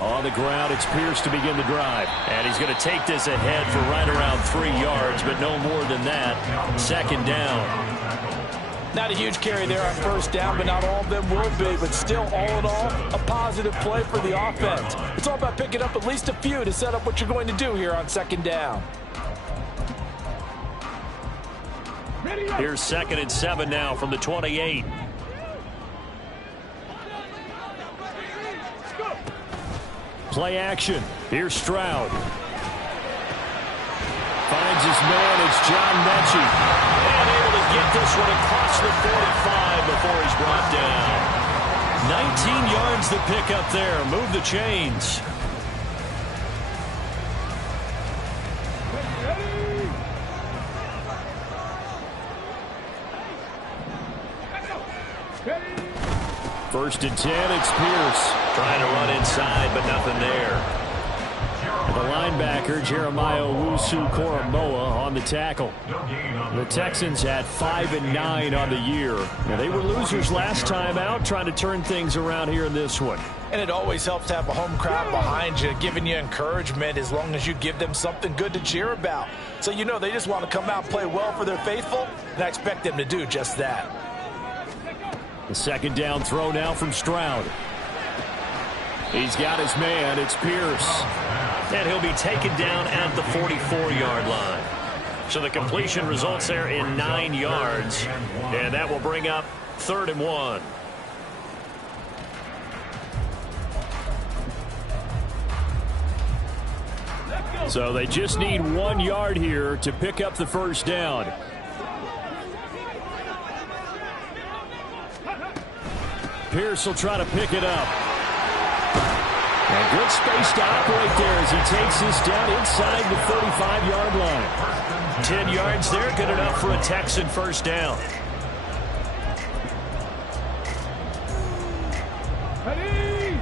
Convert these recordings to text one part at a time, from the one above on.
On the ground, it's Pierce to begin the drive. And he's going to take this ahead for right around 3 yards, but no more than that. Second down. Not a huge carry there on first down, but not all of them will be. But still, all in all, a positive play for the offense. It's all about picking up at least a few to set up what you're going to do here on second down. Here's 2nd and 7 now from the 28. Play action. Here's Stroud. Finds his man. It's John Mechie. And able to get this one across the 45 before he's brought down. 19 yards to pick up there. Move the chains. First and 10, it's Pierce. Trying to run inside, but nothing there. And the linebacker, Jeremiah Owusu-Koramoah, on the tackle. The Texans had 5-9 on the year. Now, they were losers last time out, trying to turn things around here in this one. And it always helps to have a home crowd behind you, giving you encouragement as long as you give them something good to cheer about. So you know they just want to come out and play well for their faithful, and I expect them to do just that. The second down throw now from Stroud. He's got his man. It's Pierce. And he'll be taken down at the 44-yard line. So the completion results there in 9 yards. And that will bring up 3rd and 1. So they just need 1 yard here to pick up the first down. Pierce will try to pick it up. And good space to operate there as he takes this down inside the 35-yard line. 10 yards there, good enough for a Texan first down. Ready?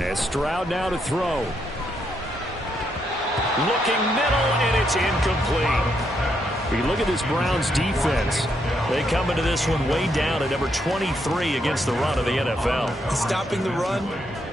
And Stroud now to throw. Looking middle, and it's incomplete. We look at this Browns defense. They come into this one way down at number 23 against the run of the NFL. Stopping the run,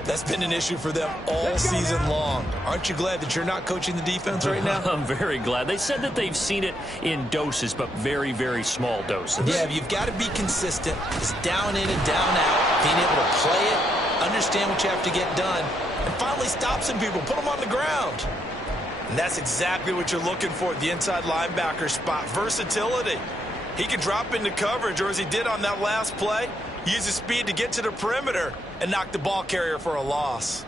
that's been an issue for them all season long. Aren't you glad that you're not coaching the defense right now? I'm very glad. They said that they've seen it in doses, but very, very small doses. Yeah, you've got to be consistent. It's down in and down out. Being able to play it, understand what you have to get done, and finally stop some people, put them on the ground. And that's exactly what you're looking for at the inside linebacker spot. Versatility. He can drop into coverage, or as he did on that last play, use his speed to get to the perimeter and knock the ball carrier for a loss.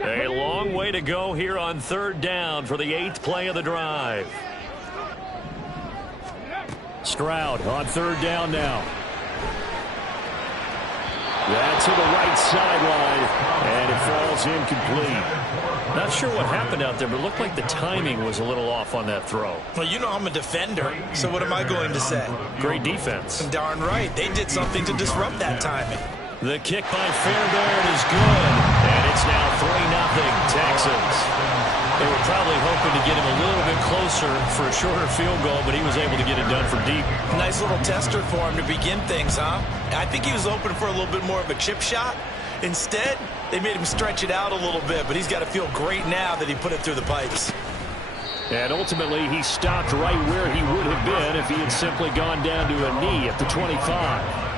A long way to go here on 3rd down for the 8th play of the drive. Stroud on 3rd down now. That's to the right sideline, and it falls incomplete. Not sure what happened out there, but it looked like the timing was a little off on that throw. Well, you know I'm a defender, so what am I going to say? Great defense. Darn right. They did something to disrupt that timing. The kick by Fairbairn is good, and it's now 3-0 Texans. They were probably hoping to get him a little bit closer for a shorter field goal, but he was able to get it done from deep. Nice little tester for him to begin things, huh? I think he was open for a little bit more of a chip shot. Instead, they made him stretch it out a little bit, but he's got to feel great now that he put it through the pipes. And ultimately, he stopped right where he would have been if he had simply gone down to a knee at the 25.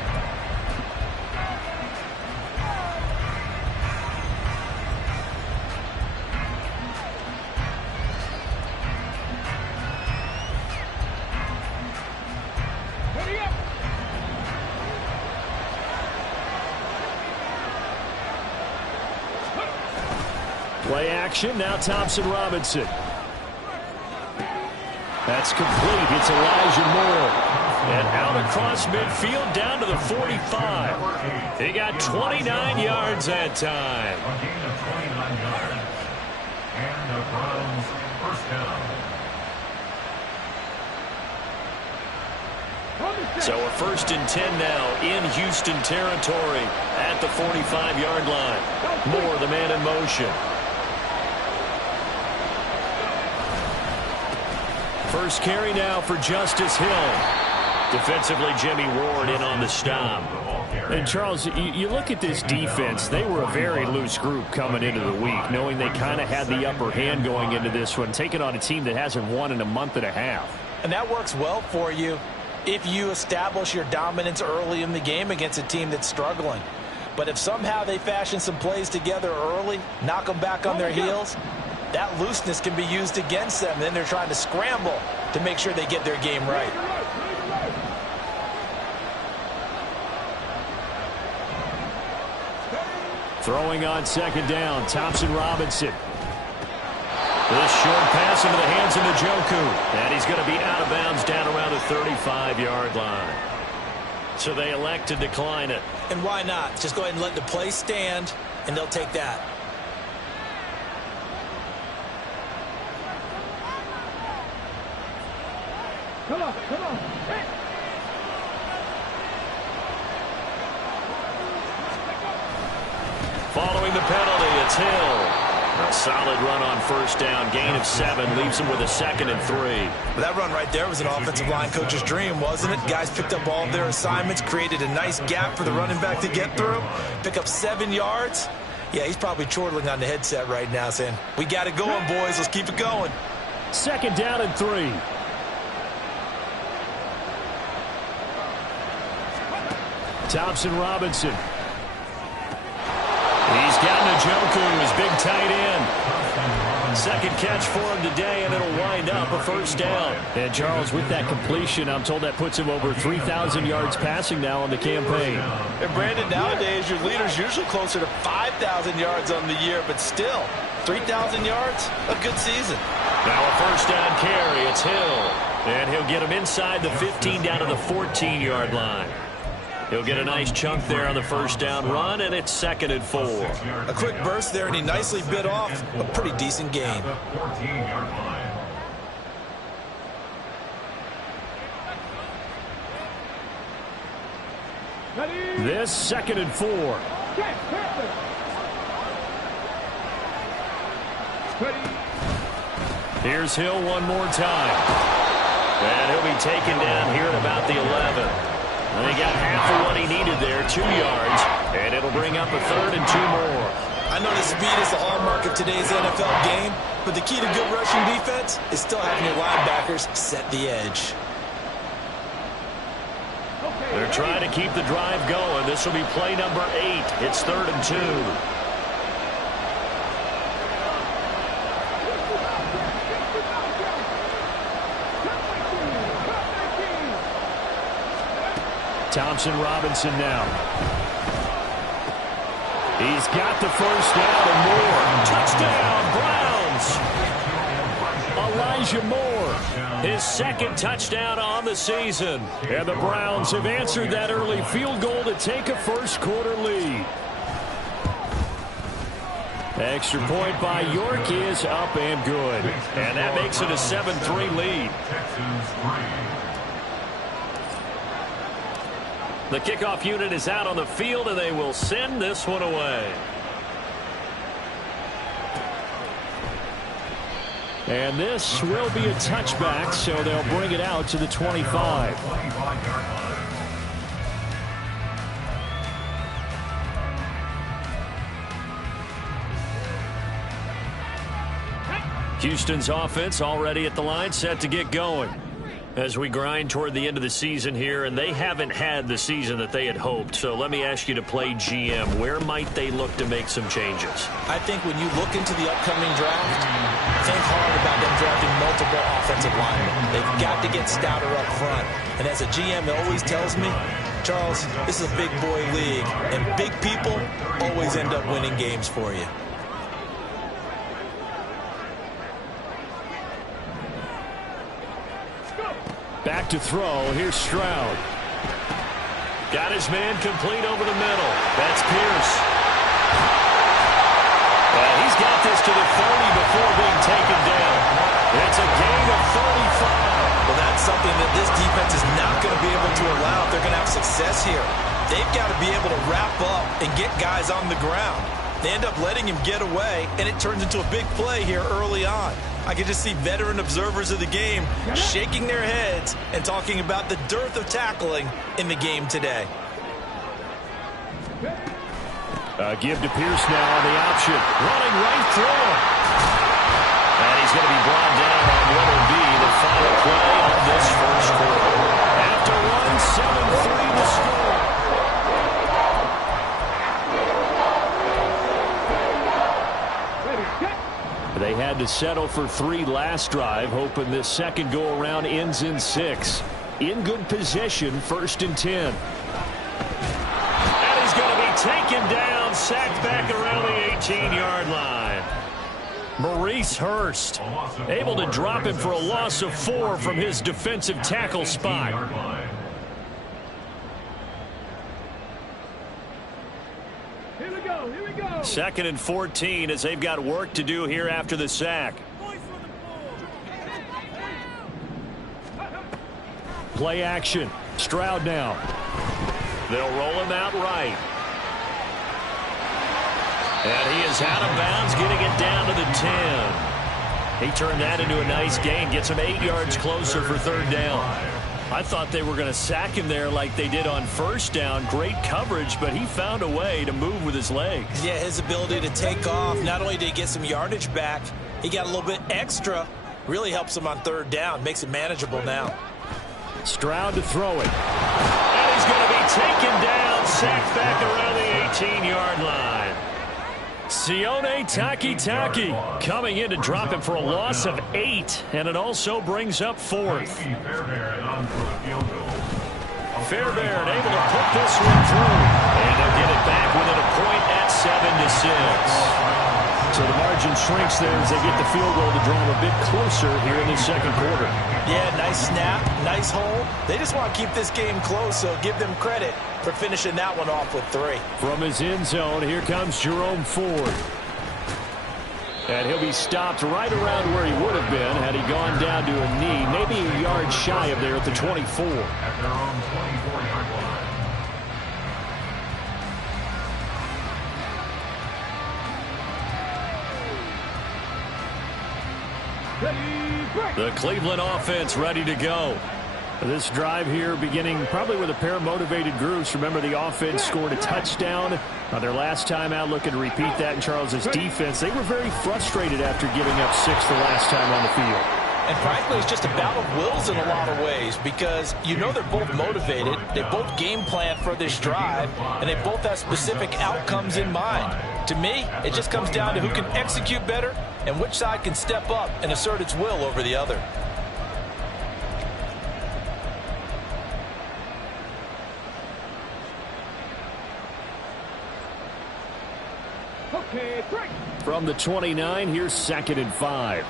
Play action, now Thompson-Robinson. That's complete. It's Elijah Moore. And out across midfield down to the 45. He got 29 yards that time. A gain of 29 yards. And the Browns first down. So a 1st and 10 now in Houston territory at the 45-yard line. Moore, the man in motion. First carry now for Justice Hill. Defensively, Jimmy Ward in on the stop. And, Charles, you look at this defense, they were a very loose group coming into the week, knowing they kind of had the upper hand going into this one, taking on a team that hasn't won in a month and a half. And that works well for you if you establish your dominance early in the game against a team that's struggling. But if somehow they fashion some plays together early, knock them back on their heels, that looseness can be used against them. Then they're trying to scramble to make sure they get their game right. Throwing on 2nd down, Thompson Robinson. This short pass into the hands of Njoku. And he's going to be out of bounds down around the 35-yard line. So they elect to decline it. And why not? Just go ahead and let the play stand, and they'll take that. Come on, come on. Hey. Following the penalty, it's Hill. A solid run on 1st down. Gain of 7 leaves him with a 2nd and 3. Well, that run right there was an offensive line coach's dream, wasn't it? Guys picked up all of their assignments, created a nice gap for the running back to get through, pick up 7 yards. Yeah, he's probably chortling on the headset right now saying, we got it going, boys. Let's keep it going. 2nd down and 3. Thompson Robinson. He's got Njoku, his big tight end. 2nd catch for him today, and it'll wind up a 1st down. And, Charles, with that completion, I'm told that puts him over 3,000 yards passing now on the campaign. And, Brandon, nowadays your leader's usually closer to 5,000 yards on the year, but still, 3,000 yards, a good season. Now a 1st down carry. It's Hill. And he'll get him inside the 15 down to the 14-yard line. He'll get a nice chunk there on the 1st down run, and it's 2nd and 4. A quick burst there, and he nicely bit off a pretty decent gain. This 2nd and 4. Here's Hill one more time. And he'll be taken down here at about the 11. And he got half of what he needed there, 2 yards, and it'll bring up a 3rd and 2 more. I know that speed is the hallmark of today's NFL game, but the key to good rushing defense is still having your linebackers set the edge. They're trying to keep the drive going. This will be play number 8. It's 3rd and 2. Thompson Robinson now. He's got the 1st down and more. Touchdown, Browns. Elijah Moore, his 2nd touchdown on the season. And the Browns have answered that early field goal to take a 1st quarter lead. Extra point by York is up and good. And that makes it a 7-3 lead. The kickoff unit is out on the field, and they will send this one away. And this will be a touchback, so they'll bring it out to the 25. Houston's offense already at the line, set to get going. As we grind toward the end of the season here, and they haven't had the season that they had hoped. So let me ask you to play GM. Where might they look to make some changes? I think when you look into the upcoming draft, think hard about them drafting multiple offensive linemen. They've got to get stouter up front. And as a GM always tells me, Charles, this is a big boy league, and big people always end up winning games for you. Back to throw. Here's Stroud. Got his man complete over the middle. That's Pierce. Well, he's got this to the 30 before being taken down. It's a gain of 35. Well, that's something that this defense is not going to be able to allow if they're going to have success here. They've got to be able to wrap up and get guys on the ground. They end up letting him get away, and it turns into a big play here early on. I can just see veteran observers of the game shaking their heads and talking about the dearth of tackling in the game today. Give to Pierce now on the option. Running right through. And he's going to be brought down on what will be the final play of this first quarter. After one, 7-3 to score. They had to settle for 3 last drive, hoping this second go-around ends in 6. In good position, 1st and 10. And he's going to be taken down, sacked back around the 18-yard line. Maurice Hurst able to drop him for a loss of 4 from his defensive tackle spot. Here we go. 2nd and 14 as they've got work to do here after the sack. Play action. Stroud now. They'll roll him out right. And he is out of bounds, getting it down to the 10. He turned that into a nice gain. Gets him 8 yards closer for 3rd down. I thought they were going to sack him there like they did on 1st down. Great coverage, but he found a way to move with his legs. Yeah, his ability to take off. Not only did he get some yardage back, he got a little bit extra. Really helps him on 3rd down. Makes it manageable now. Stroud to throw it. And he's going to be taken down, sacked back around the 18-yard line. Sione Takitaki coming in to drop him for a loss of 8, and it also brings up 4th. Fairbairn able to put this one through, and they'll get it back within a point at 7-6. So the margin shrinks there as they get the field goal to draw them a bit closer here in the 2nd quarter. Yeah, nice snap, nice hole. They just want to keep this game close, so give them credit for finishing that one off with 3. From his end zone, here comes Jerome Ford. And he'll be stopped right around where he would have been had he gone down to a knee, maybe a yard shy of there at the 24. At their own 24-yard line. The Cleveland offense ready to go. This drive here beginning probably with a pair of motivated groups. Remember, the offense scored a touchdown their last time out, looking to repeat that in Charles's defense. They were very frustrated after giving up 6 the last time on the field. And frankly, it's just a battle of wills in a lot of ways because you know they're both motivated. They both game plan for this drive, and they both have specific outcomes in mind. To me, it just comes down to who can execute better and which side can step up and assert its will over the other. From the 29, here's 2nd and 5.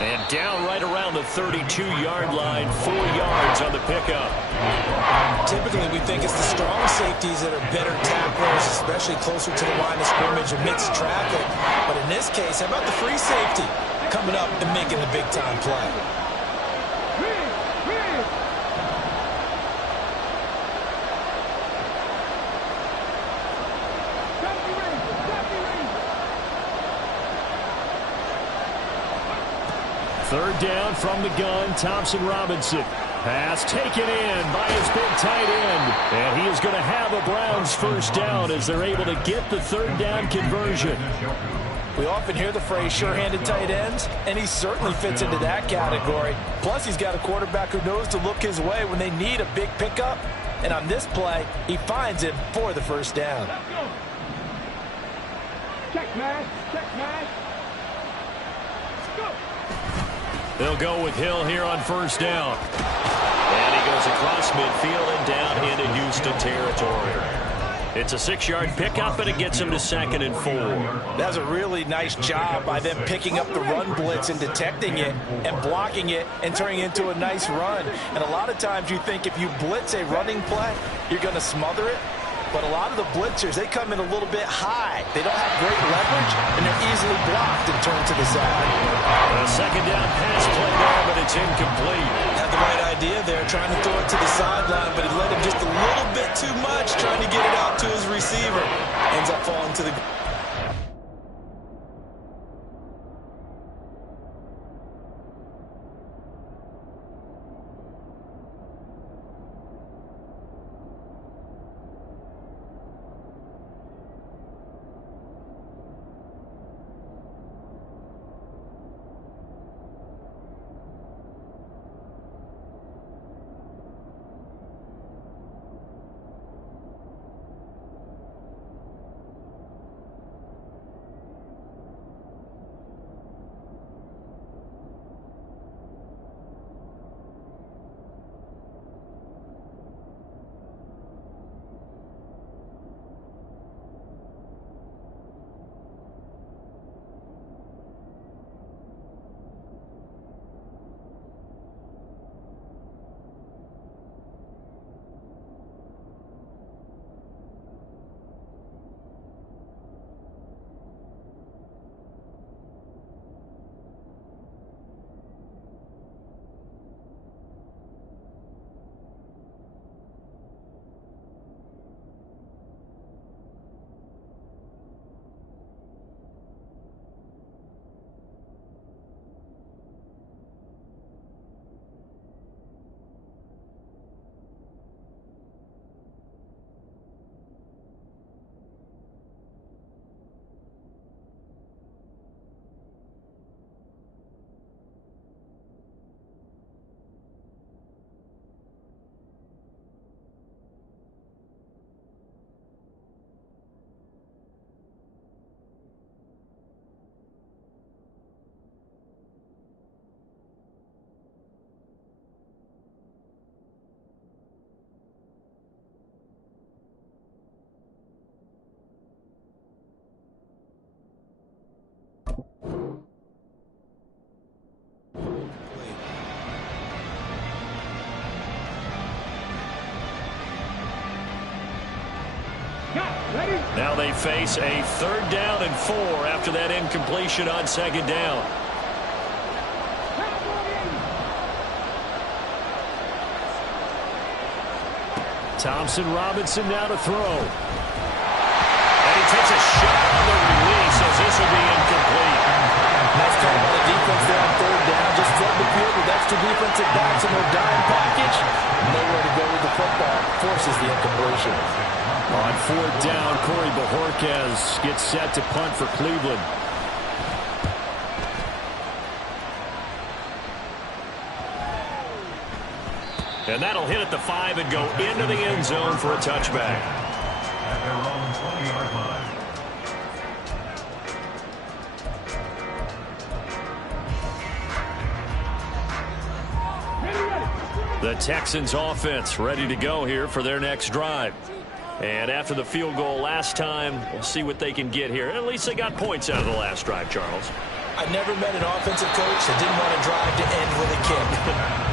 And down right around the 32-yard line, 4 yards on the pickup. Typically, we think it's the strong safeties that are better tacklers, especially closer to the line of scrimmage amidst traffic. But in this case, how about the free safety coming up and making the big-time play? Third down from the gun, Thompson Robinson. Pass taken in by his big tight end. And he is going to have a Browns first down as they're able to get the 3rd down conversion. We often hear the phrase sure-handed tight ends, and he certainly fits into that category. Plus, he's got a quarterback who knows to look his way when they need a big pickup. And on this play, he finds him for the first down. Check, man. Check, man. They'll go with Hill here on first down. And he goes across midfield and down into Houston territory. It's a 6-yard pickup, and it gets him to 2nd and 4. That's a really nice job by them picking up the run blitz and detecting it and blocking it and turning it into a nice run. And a lot of times you think if you blitz a running play, you're going to smother it. But a lot of the blitzers, they come in a little bit high. They don't have great leverage, and they're easily blocked and turned to the side. A second down pass play there, but it's incomplete. Had the right idea there, trying to throw it to the sideline, but he led him just a little bit too much, trying to get it out to his receiver. Ends up falling to the ground. Now they face a 3rd down and 4 after that incompletion on 2nd down. Thompson Robinson now to throw. And he takes a shot on the release as this will be incomplete. Nice call by the defense there on 3rd down. Just flood the field with extra defensive backs in their dime package. Nowhere to go with the football. Forces the incompletion. On 4th down, Corey Bojorquez gets set to punt for Cleveland. And that'll hit at the 5 and go into the end zone for a touchback. At their own 20-yard line. The Texans offense ready to go here for their next drive. And after the field goal last time, we'll see what they can get here. At least they got points out of the last drive, Charles. I never met an offensive coach that didn't want to drive to end with a kick.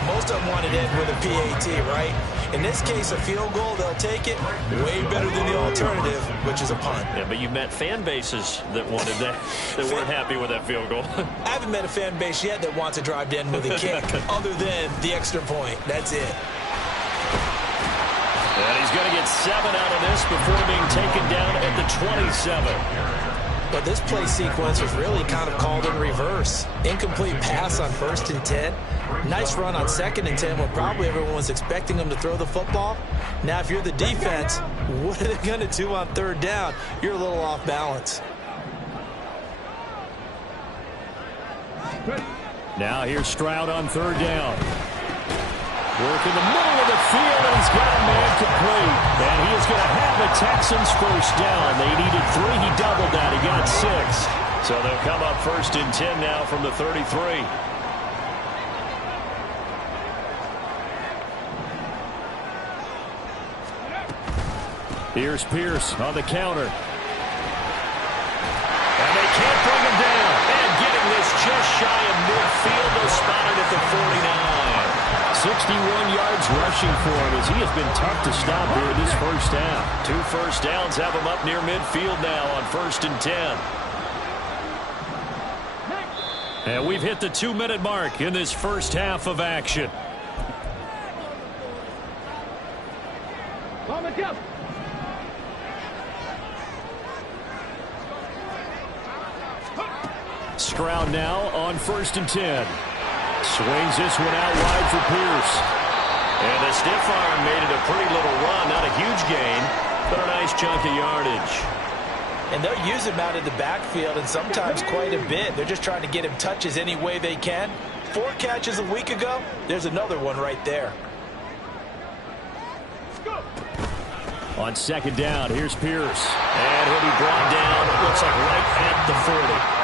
Most of them wanted to end with a PAT, right? In this case, a field goal, they'll take it. Way better than the alternative, which is a punt. Yeah, but you met fan bases that wanted that, that weren't happy with that field goal. I haven't met a fan base yet that wants to drive to end with a kick, other than the extra point. That's it. And he's going to get 7 out of this before being taken down at the 27. But this play sequence was really kind of called in reverse. Incomplete pass on 1st and 10. Nice run on 2nd and 10 when probably everyone was expecting him to throw the football. Now, if you're the defense, what are they going to do on 3rd down? You're a little off balance. Now here's Stroud on 3rd down. Work in the middle of the field, and he's got a man complete. And he is going to have the Texans 1st down. They needed 3. He doubled that. He got 6. So they'll come up 1st and 10 now from the 33. Here's Pierce on the counter. And they can't bring him down. And getting this just shy of midfield. They'll spot it at the 49. 61 yards rushing for him as he has been tough to stop here this first half. 2 first downs have him up near midfield now on 1st and 10. And we've hit the 2-minute mark in this first half of action. Stroud now on 1st and 10. Swings this one out wide for Pierce. And the stiff arm made it a pretty little run. Not a huge gain, but a nice chunk of yardage. And they'll use him out of the backfield, and sometimes quite a bit. They're just trying to get him touches any way they can. 4 catches a week ago. There's another one right there. On 2nd down, here's Pierce. And he'll be brought down, it looks like right at the 40.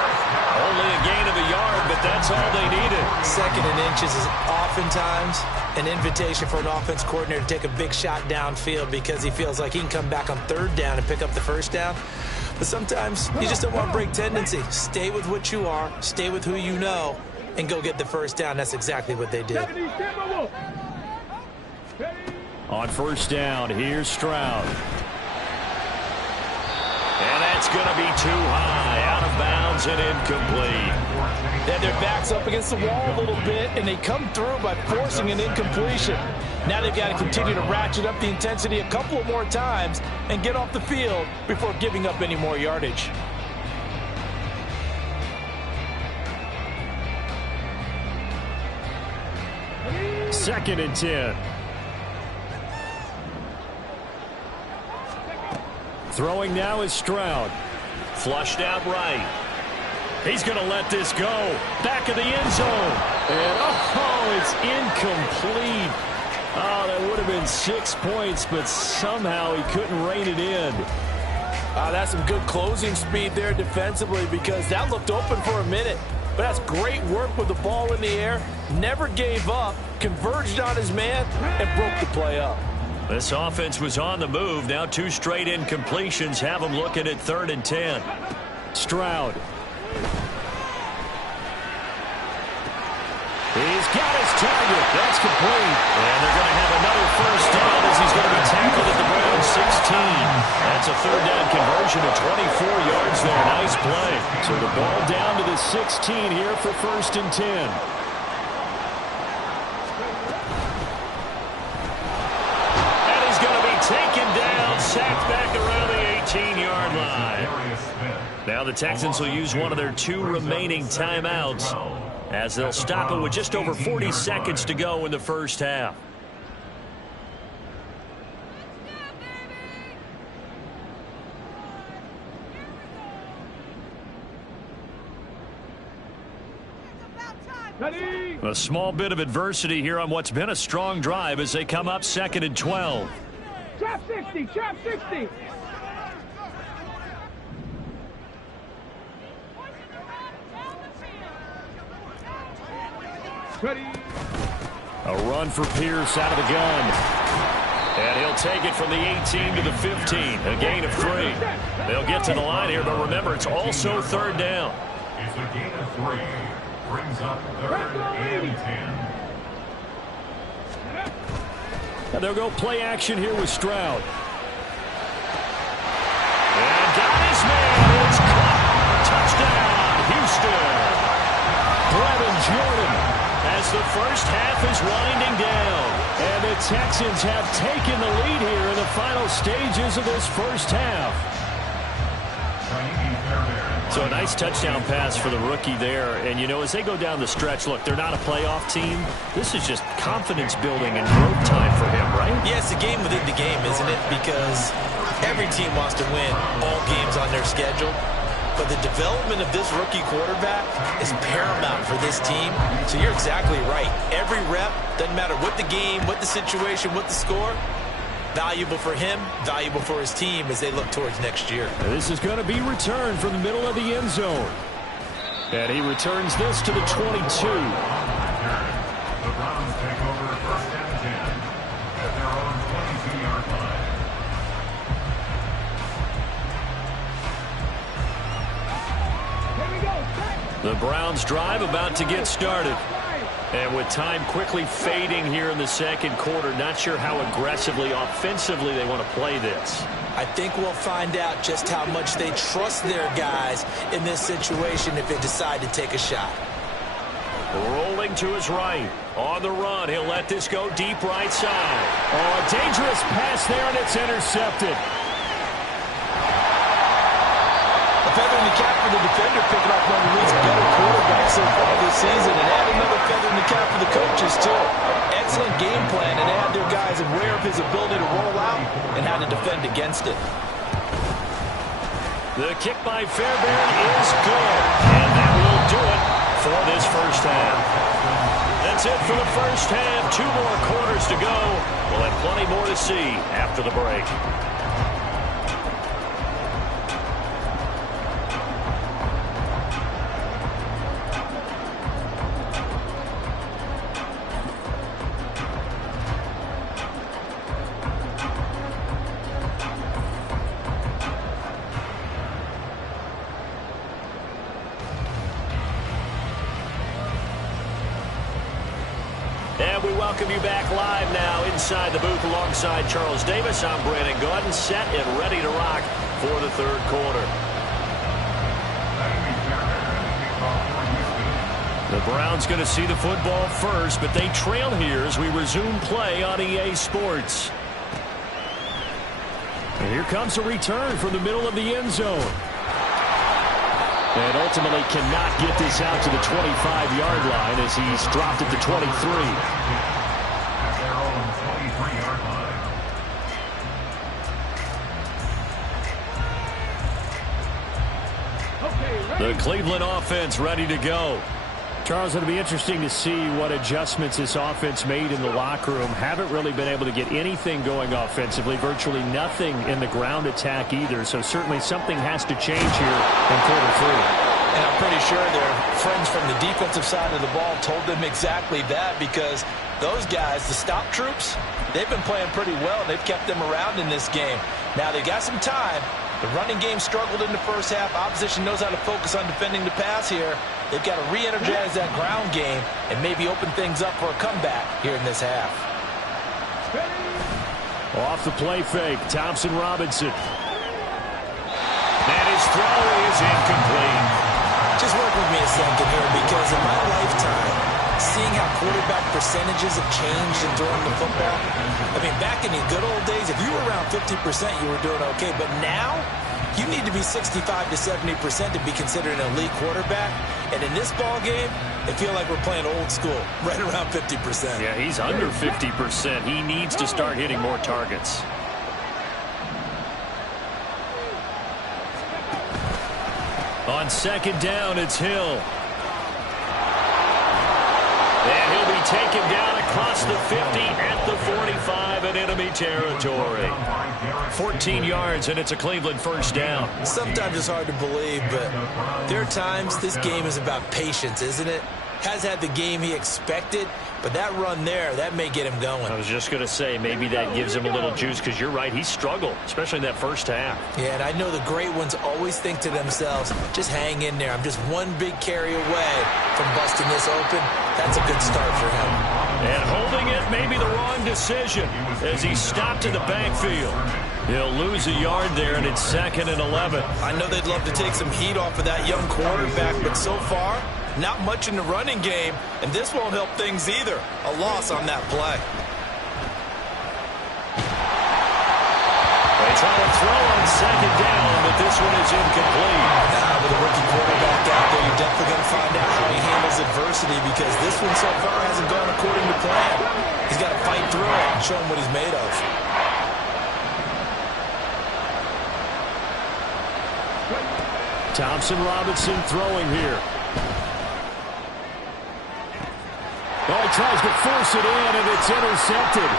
Only a gain of a yard, but that's all they needed. 2nd and inches is oftentimes an invitation for an offense coordinator to take a big shot downfield because he feels like he can come back on 3rd down and pick up the 1st down. But sometimes you just don't want to break tendency. Stay with what you are, stay with who you know, and go get the 1st down. That's exactly what they did. On 1st down, here's Stroud. And that's going to be too high, out of bounds and incomplete. And their back's up against the wall a little bit, and they come through by forcing an incompletion. Now they've got to continue to ratchet up the intensity a couple of more times and get off the field before giving up any more yardage. Second and 10. Throwing now is Stroud. Flushed out right. He's going to let this go. Back of the end zone. And, oh, it's incomplete. Oh, that would have been 6 points, but somehow he couldn't rein it in. That's some good closing speed there defensively because that looked open for a minute. But that's great work with the ball in the air. Never gave up, converged on his man, and broke the play up. This offense was on the move. Now 2 straight incompletions have them looking at 3rd and 10. Stroud. He's got his target. That's complete. And they're going to have another 1st down as he's going to be tackled at the Browns 16. That's a 3rd down conversion of 24 yards there. Nice play. So the ball down to the 16 here for 1st and 10. Taken down, sacked back around the 18-yard line. Now the Texans will use one of their 2 remaining timeouts as they'll stop it with just over 40 seconds to go in the first half. A small bit of adversity here on what's been a strong drive as they come up 2nd and 12. Trap 60, trap 60. Ready. A run for Pierce out of the gun. And he'll take it from the 18 to the 15. A gain of 3. They'll get to the line here, but remember, it's also 3rd down. It's a gain of 3. Brings up 3rd and 10. And they'll go play action here with Stroud. And got his man. It's caught. Touchdown, Houston. Brevin Jordan as the first half is winding down. And the Texans have taken the lead here in the final stages of this first half. So a nice touchdown pass for the rookie there. And, you know, as they go down the stretch, look, they're not a playoff team. This is just confidence building and growth time for him, right? Yeah, it's a game within the game, isn't it? Because every team wants to win all games on their schedule. But the development of this rookie quarterback is paramount for this team. So you're exactly right. Every rep, doesn't matter what the game, what the situation, what the score, valuable for him, valuable for his team as they look towards next year. And this is going to be returned from the middle of the end zone. And he returns this to the 22. The Browns take over 1st and 10 at their own 22-yard line. The Browns drive about to get started. And with time quickly fading here in the second quarter, not sure how aggressively, offensively they want to play this. I think we'll find out just how much they trust their guys in this situation if they decide to take a shot. Rolling to his right. On the run, he'll let this go deep right side. Oh, a dangerous pass there, and it's intercepted. A feather in the cap for the defender, picking up one of the league's better quarterbacks so far this season, and add another feather in the cap for the coaches, too. Excellent game plan, and they had their guys aware of his ability to roll out and how to defend against it. The kick by Fairbairn is good, and that will do it for this first half. That's it for the first half. 2 more quarters to go. We'll have plenty more to see after the break. And we welcome you back live now inside the booth alongside Charles Davis. I'm Brandon Gaudin, set and ready to rock for the third quarter. The Browns going to see the football first, but they trail here as we resume play on EA Sports. And here comes a return from the middle of the end zone. And ultimately cannot get this out to the 25-yard line as he's dropped at the 23. The Cleveland offense ready to go. Charles, it'll be interesting to see what adjustments this offense made in the locker room. Haven't really been able to get anything going offensively, virtually nothing in the ground attack either. So certainly something has to change here in quarter 3. And I'm pretty sure their friends from the defensive side of the ball told them exactly that, because those guys, the stop troops, they've been playing pretty well. They've kept them around in this game. Now they got some time. The running game struggled in the first half. Opposition knows how to focus on defending the pass here. They've got to re-energize that ground game and maybe open things up for a comeback here in this half. Off the play fake, Thompson Robinson. And his throw is incomplete. Just work with me a second here, because in my lifetime, seeing how quarterback percentages have changed in throwing the football. I mean, back in the good old days, if you were around 50%, you were doing okay. But now, you need to be 65 to 70% to be considered an elite quarterback. And in this ball game, I feel like we're playing old school, right around 50%. Yeah, he's under 50%. He needs to start hitting more targets. On second down, it's Hill. And he'll be taken down across the 50 at the 45 in enemy territory. 14 yards, and it's a Cleveland first down. Sometimes it's hard to believe, but there are times this game is about patience, isn't it? Has had the game he expected, but that run there, that may get him going. I was just going to say, maybe that gives him a little juice, because you're right, he struggled, especially in that first half. Yeah, and I know the great ones always think to themselves, just hang in there. I'm just one big carry away from busting this open. That's a good start for him. And holding it may be the wrong decision as he stopped in the backfield. He'll lose a yard there, and it's 2nd and 11. I know they'd love to take some heat off of that young quarterback, but so far, not much in the running game, and this won't help things either. A loss on that play. They try to throw on second down, but this one is incomplete. With a rookie quarterback out there, you're definitely going to find out how he handles adversity, because this one so far hasn't gone according to plan. He's got to fight through it and show him what he's made of. Thompson Robinson throwing here. Oh, he tries to force it in, and it's intercepted.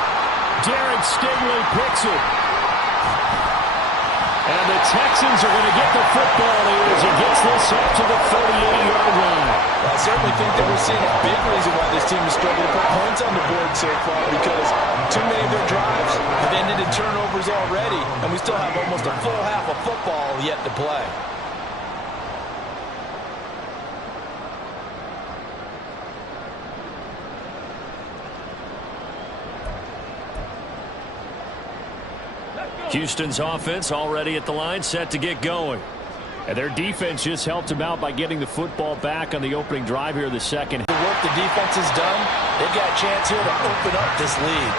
Derek Stingley picks it. And the Texans are going to get the football here as he gets this up to the 38-yard line. Well, I certainly think that we're seeing a big reason why this team has struggled to put points on the board so far, because too many of their drives have ended in turnovers already, and we still have almost a full half of football yet to play. Houston's offense already at the line, set to get going. And their defense just helped them out by getting the football back on the opening drive here in the second. The work the defense has done, they've got a chance here to open up this lead.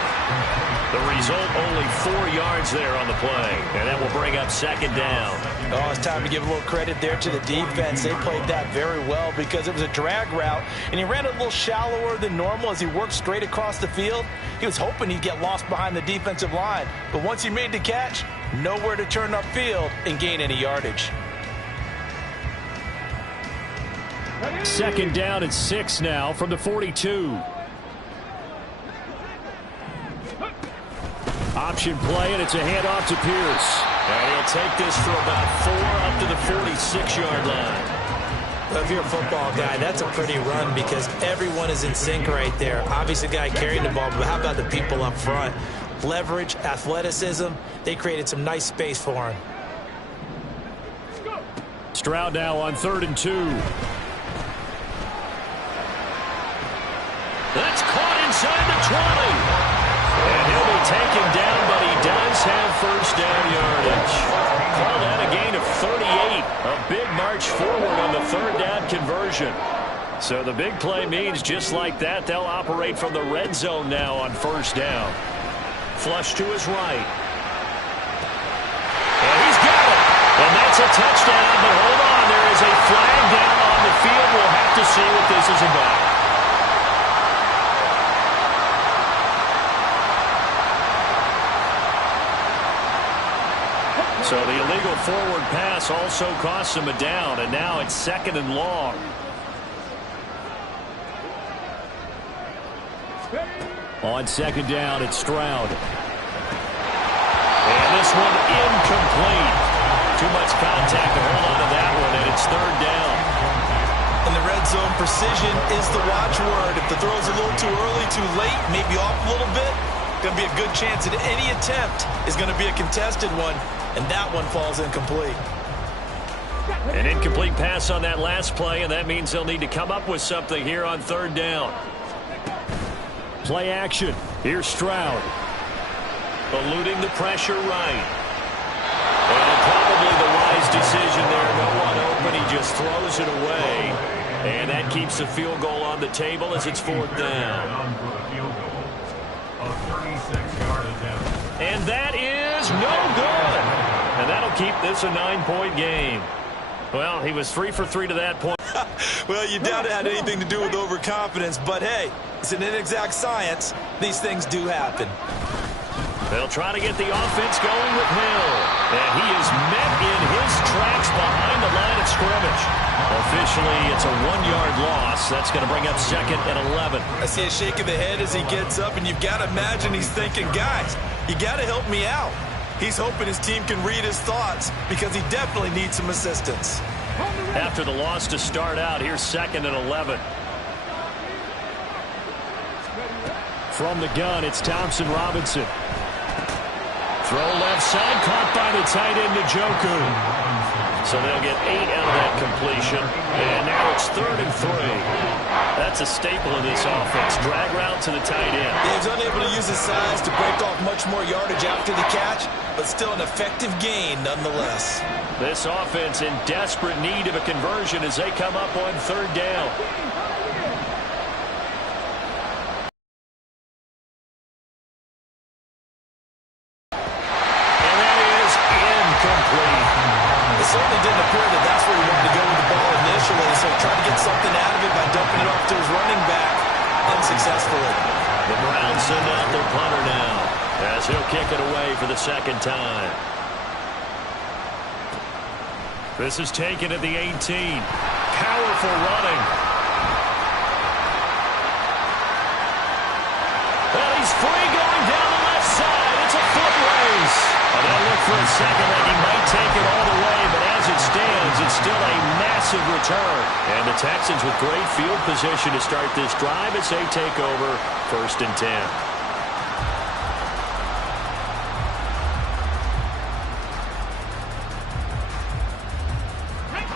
The result, only 4 yards there on the play. And that will bring up second down. Oh, it's time to give a little credit there to the defense. They played that very well because it was a drag route, and he ran a little shallower than normal as he worked straight across the field. He was hoping he'd get lost behind the defensive line, but once he made the catch, nowhere to turn upfield and gain any yardage. Second down and 6 now from the 42. Option play, and it's a handoff to Pierce. And he'll take this for about 4 up to the 46-yard line. Well, if you're a football guy, that's a pretty run because everyone is in sync right there. Obviously, the guy carrying the ball, but how about the people up front? Leverage, athleticism, they created some nice space for him. Stroud now on 3rd and 2. That's caught inside the 20. And he'll be taken down, but he does have first down yardage. Call that a gain of 38. A big march forward on the 3rd down conversion. So the big play means just like that, they'll operate from the red zone now on 1st down. Flush to his right. And he's got it. And that's a touchdown, but hold on. There is a flag down on the field. We'll have to see what this is about. So the illegal forward pass also costs him a down, and now it's 2nd and long. On 2nd down, it's Stroud. And this one incomplete. Too much contact to hold on to that one, and it's 3rd down. In the red zone, precision is the watchword. If the throw's a little too early, too late, maybe off a little bit, going to be a good chance that any attempt is going to be a contested one. And that one falls incomplete. An incomplete pass on that last play, and that means they'll need to come up with something here on 3rd down. Play action. Here's Stroud. Eluding the pressure right. And probably the wise decision there. No one open. He just throws it away. And that keeps the field goal on the table as it's 4th down. And that is no good. And that'll keep this a 9-point game. Well, he was 3 for 3 to that point. Well, you doubt it had anything to do with overconfidence, but hey, it's an inexact science. These things do happen. They'll try to get the offense going with Hill. And he is met in his tracks behind the line of scrimmage. Officially, it's a 1-yard loss. That's going to bring up 2nd and 11. I see a shake of the head as he gets up, and you've got to imagine he's thinking, guys, you got to help me out. He's hoping his team can read his thoughts because he definitely needs some assistance. After the loss to start out, here's 2nd and 11. From the gun, it's Thompson Robinson. Throw left side, caught by the tight end, Njoku. So they'll get 8 out of that completion. And now it's 3rd and 3. That's a staple of this offense. Drag route to the tight end. He was unable to use his size to break off much more yardage after the catch, but still an effective gain nonetheless. This offense in desperate need of a conversion as they come up on 3rd down. Certainly didn't appear that that's where he wanted to go with the ball initially, so tried to get something out of it by dumping it off to his running back unsuccessfully. The Browns send out their punter now as he'll kick it away for the 2nd time. This is taken at the 18. Powerful running. And he's free going down the left side. It's a foot race. And they'll look for a second like he might take it all the way, but as it stands, it's still a massive return. And the Texans with great field position to start this drive as they take over 1st and 10.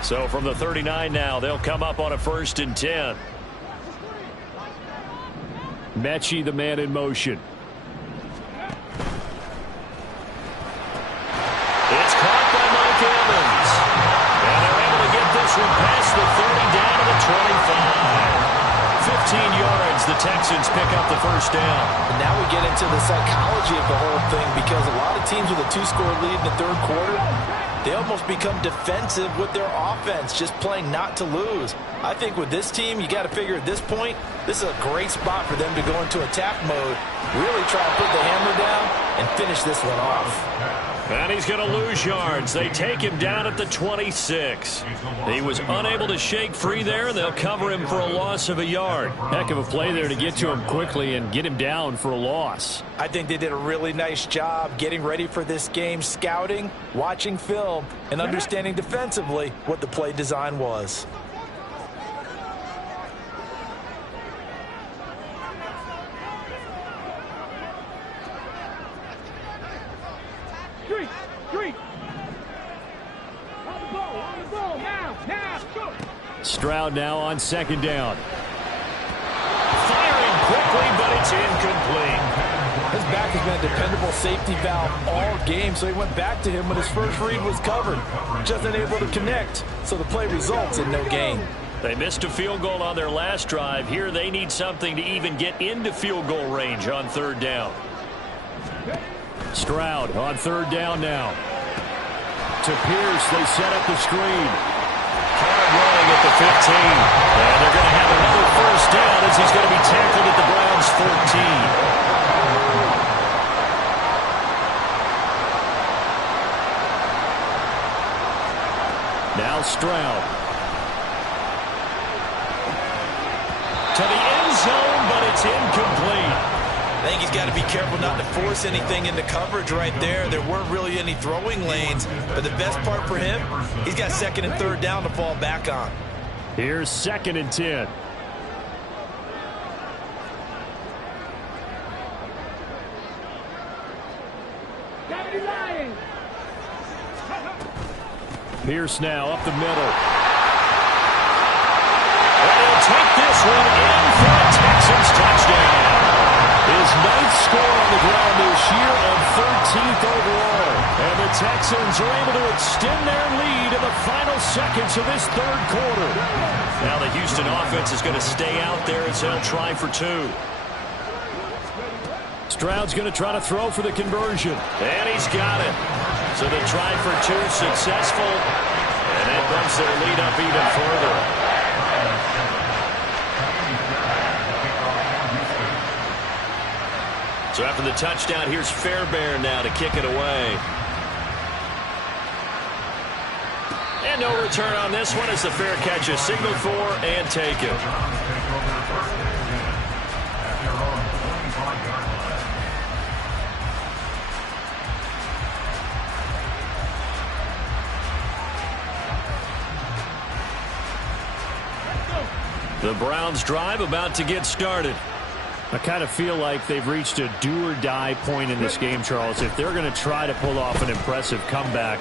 So from the 39 now, they'll come up on a 1st and 10. Mechie, the man in motion. yards. The Texans pick up the first down. And now we get into the psychology of the whole thing, because a lot of teams with a 2-score lead in the third quarter, they almost become defensive with their offense, just playing not to lose. I think with this team, you got to figure at this point, this is a great spot for them to go into attack mode, really try to put the hammer down and finish this one off. And he's going to lose yards. They take him down at the 26. He was unable to shake free there. They'll cover him for a loss of a yard. Heck of a play there to get to him quickly and get him down for a loss. I think they did a really nice job getting ready for this game, scouting, watching film, and understanding defensively what the play design was. Stroud now on second down. Firing quickly, but it's incomplete. His back has been a dependable safety valve all game, so he went back to him when his first read was covered. Just unable to connect, so the play results in no gain. They missed a field goal on their last drive. Here they need something to even get into field goal range on third down. Stroud on third down now. To Pierce, they set up the screen. Hard running at the 15. And they're going to have another first down as he's going to be tackled at the Browns' 14. Now Stroud. To the end zone, but it's incomplete. I think he's got to be careful not to force anything into coverage right there. There weren't really any throwing lanes, but the best part for him, he's got second and third down to fall back on. Here's second and 10. Pierce now up the middle. And he'll take this one in for a Texans touchdown. His 9th score on the ground this year and 13th overall. And the Texans are able to extend their lead in the final seconds of this third quarter. Now the Houston offense is going to stay out there as they'll try for two. Stroud's going to try to throw for the conversion. And he's got it. So the try for two successful. And that bumps their lead up even further. So after the touchdown, here's Fairbairn now to kick it away. And no return on this one as the fair catch is signaled for and taken. The Browns drive about to get started. I kind of feel like they've reached a do-or-die point in this game, Charles. If they're going to try to pull off an impressive comeback,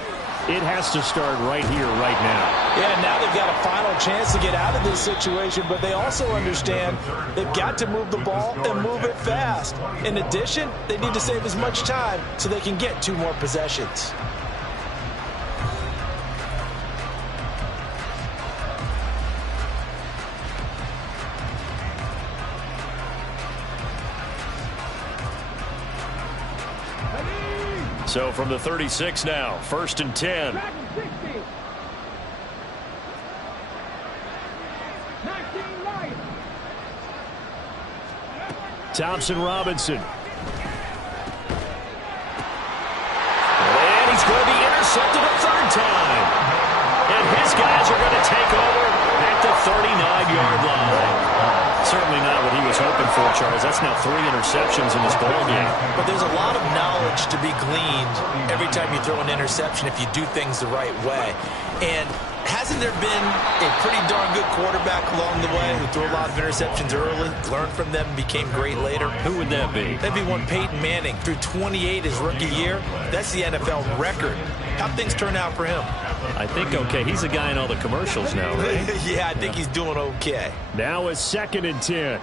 it has to start right here, right now. Yeah, now they've got a final chance to get out of this situation, but they also understand they've got to move the ball and move it fast. In addition, they need to save as much time so they can get 2 more possessions. So from the 36 now, 1st and 10. Thompson Robinson. And he's going to be intercepted a third time. And his guys are going to take over at the 39-yard line. Certainly not what he was hoping for, Charles. That's now 3 interceptions in this ball game. But there's a lot of knowledge to be gleaned every time you throw an interception if you do things the right way. And hasn't there been a pretty darn good quarterback along the way who threw a lot of interceptions early, learned from them, and became great later? Who would that be? That'd be one Peyton Manning. Threw 28 his rookie year. That's the NFL record. How'd things turn out for him? I think okay. He's the guy in all the commercials now, right? Yeah, I think he's doing okay. Now it's 2nd and 10.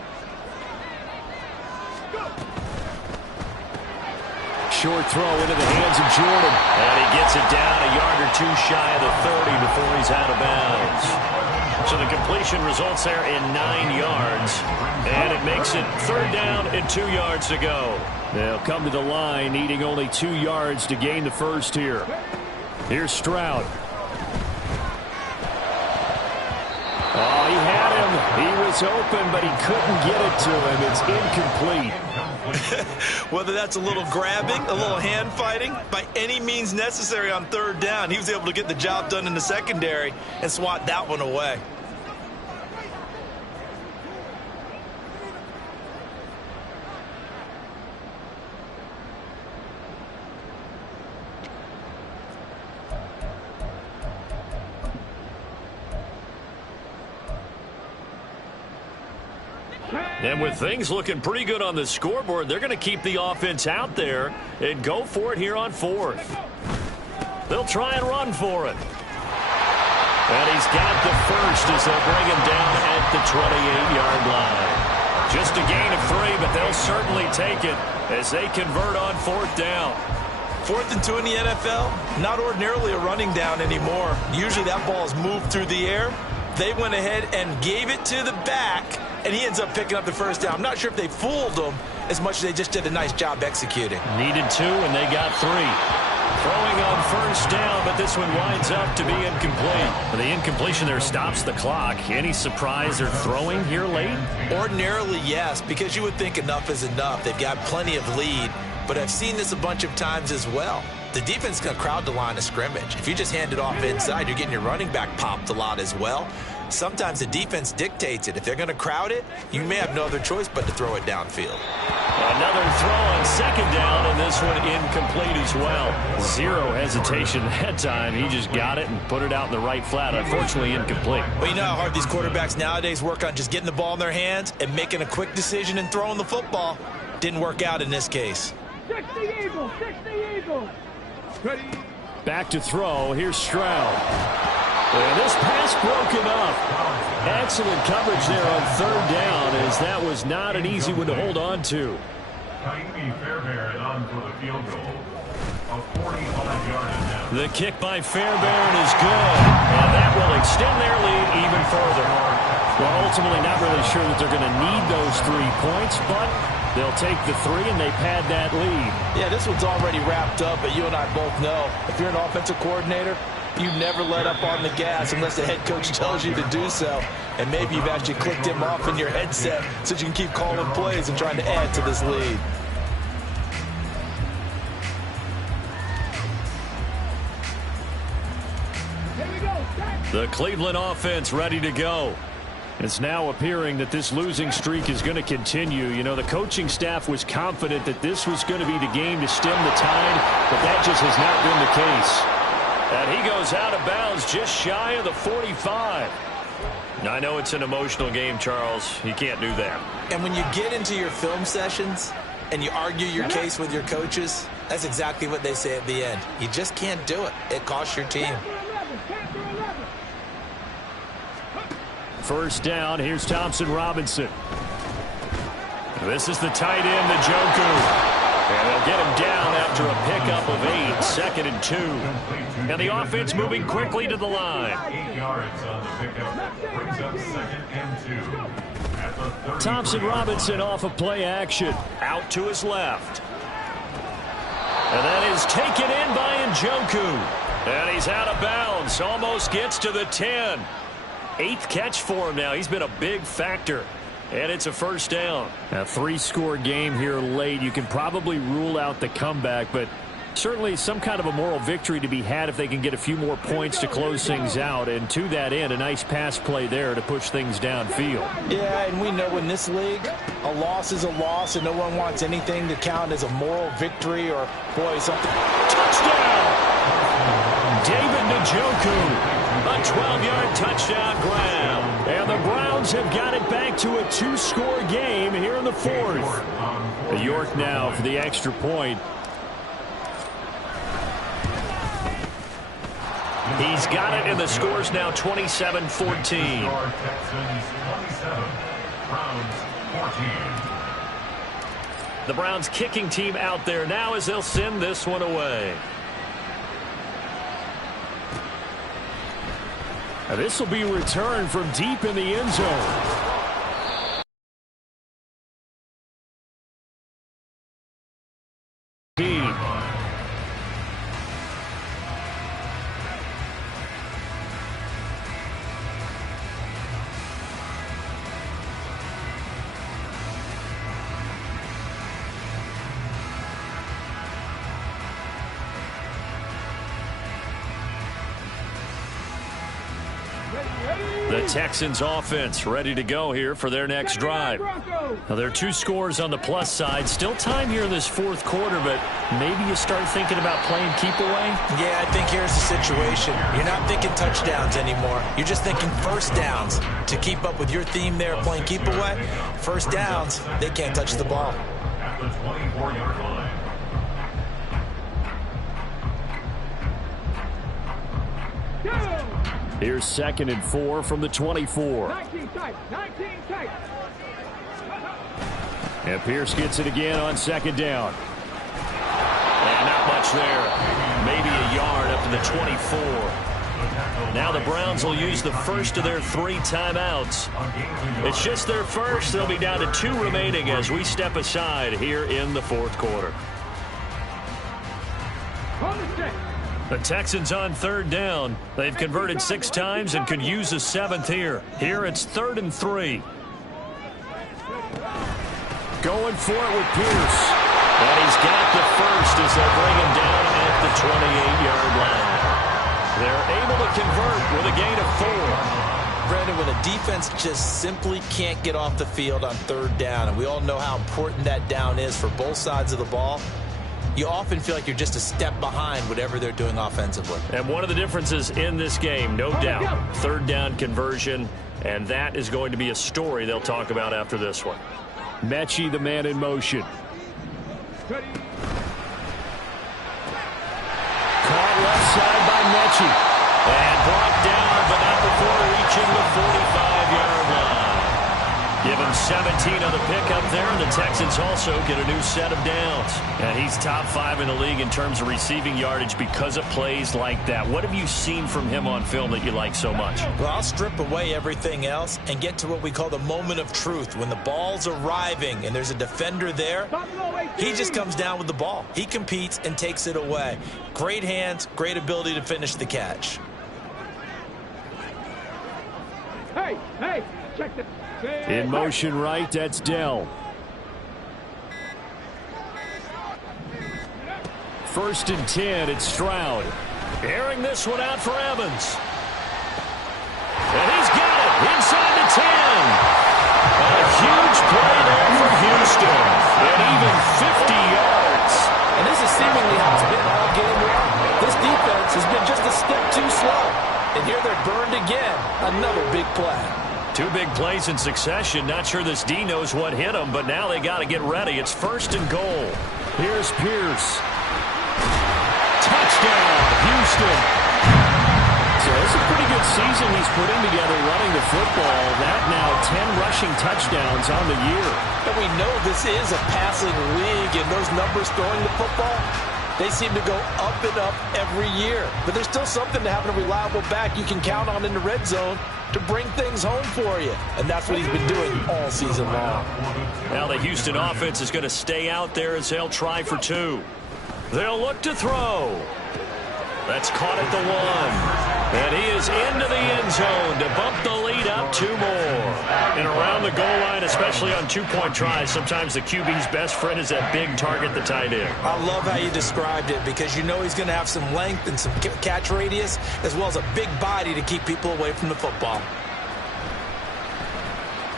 Short throw into the hands of Jordan. And he gets it down a yard or 2 shy of the 30 before he's out of bounds. So the completion results there in 9 yards. And it makes it 3rd down and 2 yards to go. They'll come to the line needing only 2 yards to gain the first here. Here's Stroud. Oh, he had him. He was open, but he couldn't get it to him. It's incomplete. Whether that's a little grabbing, a little hand fighting, by any means necessary on 3rd down, he was able to get the job done in the secondary and swat that one away. And with things looking pretty good on the scoreboard, they're going to keep the offense out there and go for it here on 4th. They'll try and run for it. And he's got the first as they'll bring him down at the 28-yard line. Just a gain of 3, but they'll certainly take it as they convert on 4th down. 4th and 2 in the NFL, not ordinarily a running down anymore. Usually that ball is moved through the air. They went ahead and gave it to the back, and he ends up picking up the first down. I'm not sure if they fooled him as much as they just did a nice job executing. Needed 2, and they got 3. Throwing on 1st down, but this one winds up to be incomplete. The incompletion there stops the clock. Any surprise they're throwing here late? Ordinarily, yes, because you would think enough is enough. They've got plenty of lead, but I've seen this a bunch of times as well. The defense is going to crowd the line of scrimmage. If you just hand it off inside, you're getting your running back popped a lot as well. Sometimes the defense dictates it. If they're going to crowd it, you may have no other choice but to throw it downfield. Another throw on 2nd down, and this one incomplete as well. Zero hesitation that time. He just got it and put it out in the right flat. Unfortunately, incomplete. Well, you know how hard these quarterbacks nowadays work on just getting the ball in their hands and making a quick decision and throwing the football. Didn't work out in this case. 60 Eagles, 60 Eagles. Ready. Back to throw. Here's Stroud. And this pass broken up. Excellent coverage there on 3rd down, as that was not an easy one to hold on to. Fairbairn on for the field goal. A 45-yard attempt. The kick by Fairbairn is good, and that will extend their lead even further. Well, ultimately not really sure that they're going to need those 3 points, but they'll take the 3 and they pad that lead. Yeah, this one's already wrapped up, but you and I both know if you're an offensive coordinator, you never let up on the gas unless the head coach tells you to do so. And maybe you've actually clicked him off in your headset so you can keep calling plays and trying to add to this lead. The Cleveland offense ready to go. It's now appearing that this losing streak is going to continue. You know, the coaching staff was confident that this was going to be the game to stem the tide, but that just has not been the case. And he goes out of bounds just shy of the 45. Now, I know it's an emotional game, Charles. You can't do that. And when you get into your film sessions and you argue your case with your coaches, that's exactly what they say at the end. You just can't do it. It costs your team. 1st down. Here's Thompson Robinson. This is the tight end, Njoku. And they'll get him down after a pickup of 8, 2nd and 2. And the offense moving quickly to the line. 8 yards on the pickup. Brings up 2nd and 2. At the 33. Thompson Robinson off of play action. Out to his left. And that is taken in by Njoku. And he's out of bounds. Almost gets to the 10. 8th catch for him now. He's been a big factor. And it's a 1st down. A 3-score game here late. You can probably rule out the comeback, but certainly some kind of a moral victory to be had if they can get a few more points to close things out. And to that end, a nice pass play there to push things downfield. Yeah, and we know in this league, a loss is a loss, and no one wants anything to count as a moral victory or, boy, something. Touchdown! David Njoku. A 12-yard touchdown grab. And the Browns have got it back to a 2-score game here in the 4th. York now for the extra point. He's got it, and the score's now 27-14. Texans 27, Browns 14. The Browns kicking team out there now as they'll send this one away. This will be returned from deep in the end zone. The Texans offense ready to go here for their next drive. Now, there are 2 scores on the plus side. Still time here in this fourth quarter, but maybe you start thinking about playing keep away? Yeah, I think here's the situation. You're not thinking touchdowns anymore. You're just thinking first downs. To keep up with your theme there, playing keep away, first downs, they can't touch the ball. At the 24-yard line. Here's 2nd and 4 from the 24. 19 tight. 19 tight. And Pierce gets it again on 2nd down. And not much there. Maybe a yard up to the 24. Now the Browns will use the first of their 3 timeouts. It's just their first. They'll be down to 2 remaining as we step aside here in the fourth quarter. The Texans on 3rd down. They've converted 6 times and could use a 7th here. Here it's 3rd and 3. Going for it with Pierce. And he's got the first as they bring him down at the 28-yard line. They're able to convert with a gain of 4. Brandon, when a defense just simply can't get off the field on 3rd down, and we all know how important that down is for both sides of the ball, you often feel like you're just a step behind whatever they're doing offensively. And one of the differences in this game, no doubt, 3rd down conversion, and that is going to be a story they'll talk about after this one. Mechie, the man in motion. Caught left side by Mechie. And brought down, but not before reaching the 45-yard line. Give him 17 on the pickup there, and the Texans also get a new set of downs. And he's top 5 in the league in terms of receiving yardage because of plays like that. What have you seen from him on film that you like so much? Well, I'll strip away everything else and get to what we call the moment of truth. When the ball's arriving and there's a defender there, he just comes down with the ball. He competes and takes it away. Great hands, great ability to finish the catch. Hey, check this. In motion right, that's Dell. 1st and 10, it's Stroud. Airing this one out for Evans. And he's got it inside the 10. A huge play there for Houston. And even 50 yards. And this is seemingly how it's been all game long. This defense has been just a step too slow. And here they're burned again. Another big play. 2 big plays in succession. Not sure this D knows what hit him, but now they got to get ready. It's 1st and goal. Here's Pierce. Touchdown, Houston. So it's a pretty good season he's putting together running the football. That now 10 rushing touchdowns on the year. And we know this is a passing league, and those numbers throwing the football, they seem to go up and up every year. But there's still something to having a reliable back you can count on in the red zone to bring things home for you. And that's what he's been doing all season long. Now the Houston offense is going to stay out there as they'll try for 2. They'll look to throw. That's caught at the 1. And he is into the end zone to bump the lead up 2 more. And around the goal line, especially on 2-point tries, sometimes the QB's best friend is that big target, the tight end. I love how you described it because you know he's going to have some length and some catch radius as well as a big body to keep people away from the football.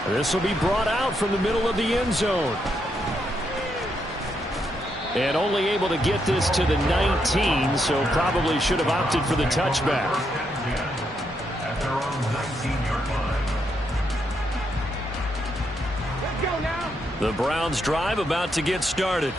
This will be brought out from the middle of the end zone. And only able to get this to the 19, so probably should have opted for the touchback. At their own 19-yard line. Let's go now. The Browns drive about to get started.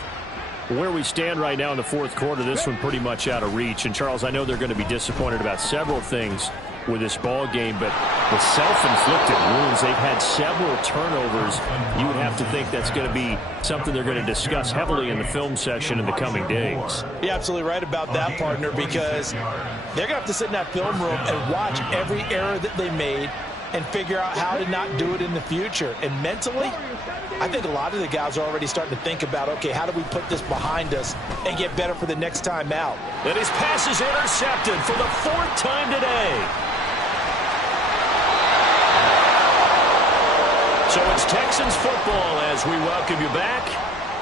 Where we stand right now in the fourth quarter, this one pretty much out of reach. And, Charles, I know they're going to be disappointed about several things with this ball game, but the self-inflicted wounds, they've had several turnovers. You would have to think that's going to be something they're going to discuss heavily in the film session in the coming days. You're absolutely right about that, partner, because they're going to have to sit in that film room and watch every error that they made and figure out how to not do it in the future. And mentally, I think a lot of the guys are already starting to think about, okay, how do we put this behind us and get better for the next time out? And his pass is intercepted for the 4th time today. So it's Texans football as we welcome you back.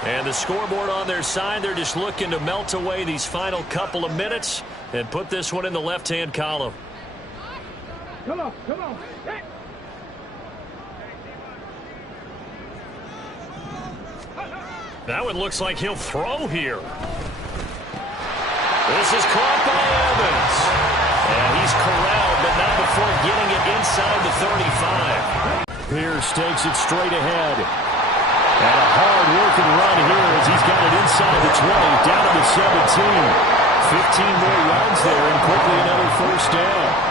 And the scoreboard on their side, they're just looking to melt away these final couple of minutes and put this one in the left-hand column. Come on, come on. Hey. That one looks like he'll throw here. This is caught by Evans. And he's corralled, but not before getting it inside the 35. Pierce takes it straight ahead. And a hard-working run here as he's got it inside the 20, down to the 17. 15 more yards there, and quickly another first down.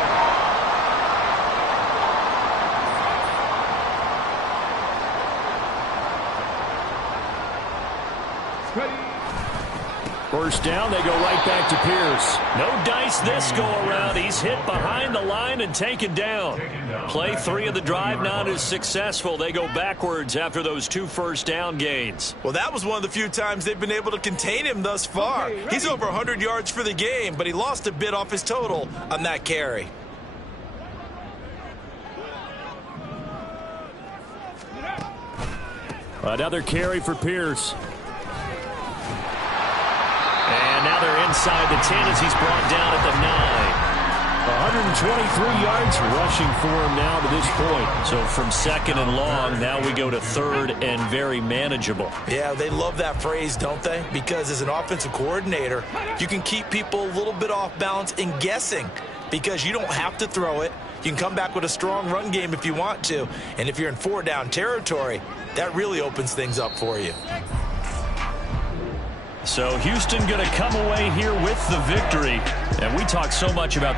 First down, they go right back to Pierce. No dice this go-around. He's hit behind the line and taken down. Play 3 of the drive not as successful. They go backwards after those 2 first down gains. Well, that was one of the few times they've been able to contain him thus far. He's over 100 yards for the game, but he lost a bit off his total on that carry. Another carry for Pierce. And now they're inside the 10 as he's brought down at the 9. 123 yards rushing for him now to this point. So from 2nd and long, now we go to 3rd and very manageable. Yeah, they love that phrase, don't they? Because as an offensive coordinator, you can keep people a little bit off balance and guessing because you don't have to throw it. You can come back with a strong run game if you want to. And if you're in 4-down territory, that really opens things up for you. So Houston going to come away here with the victory. And we talked so much about the